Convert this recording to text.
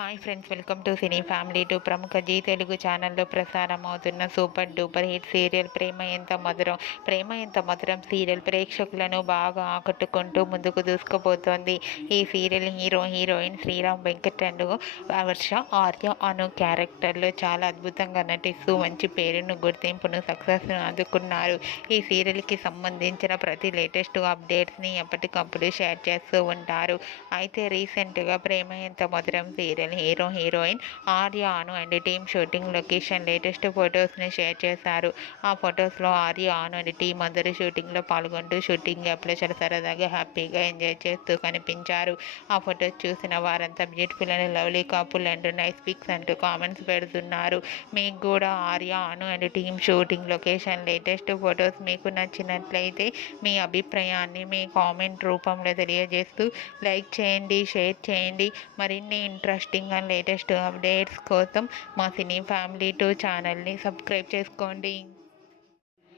Hi friends, welcome to cine family to. ప్రముఖ G Telugu ఛానల్లో ప్రసారం అవుతున్న సూపర్ డూపర్ హిట్ సీరియల్ ప్రేమ ఎంత మధురం. ప్రేమ ఎంత మధురం సీరియల్ ప్రేక్షకులను బాగా ఆకట్టుకుంటూ ముందుకు దూసుకుపోతోంది. ఈ serial heroine Sriram Venkat and Varsha, Arya Anu క్యారెక్టర్లో చాలా అద్భుతంగా నటిస్తూ మంచి పేరును, గుర్తింపును, సక్సెస్ను అందుకున్నారు. ఈ సీరియల్కి సంబంధించిన ప్రతి లేటెస్ట్ అప్డేట్స్ని ఎప్పటికప్పుడు షేర్ చేస్తూ ఉంటారు. అయితే రీసెంట్గా ప్రేమ ఎంత మధురం serial heroine Arya Anu and team shooting location latest ఫొటోస్ని షేర్ చేశారు. ఆ ఫొటోస్లో ఆర్య అను అండ్ టీమ్ అందరూ షూటింగ్లో పాల్గొంటూ షూటింగ్ యాప్లో చాలా సరదాగా హ్యాపీగా ఎంజాయ్ చేస్తూ కనిపించారు. ఆ ఫొటోస్ చూసిన వారంతా beautiful and lovely couple and nice pics అంటూ కామెంట్స్ పెడుతున్నారు. మీకు కూడా Arya Anu and team shooting location latest photos మీకు నచ్చినట్లయితే మీ అభిప్రాయాన్ని మీ కామెంట్ రూపంలో తెలియజేస్తూ లైక్ చేయండి, షేర్ చేయండి. మరిన్ని ఇంట్రెస్టింగ్ అండ్ లేటెస్ట్ అప్డేట్స్ కోసం మా సినీ ఫ్యామిలీ 2 ఛానల్ని సబ్స్క్రైబ్ చేసుకోండి.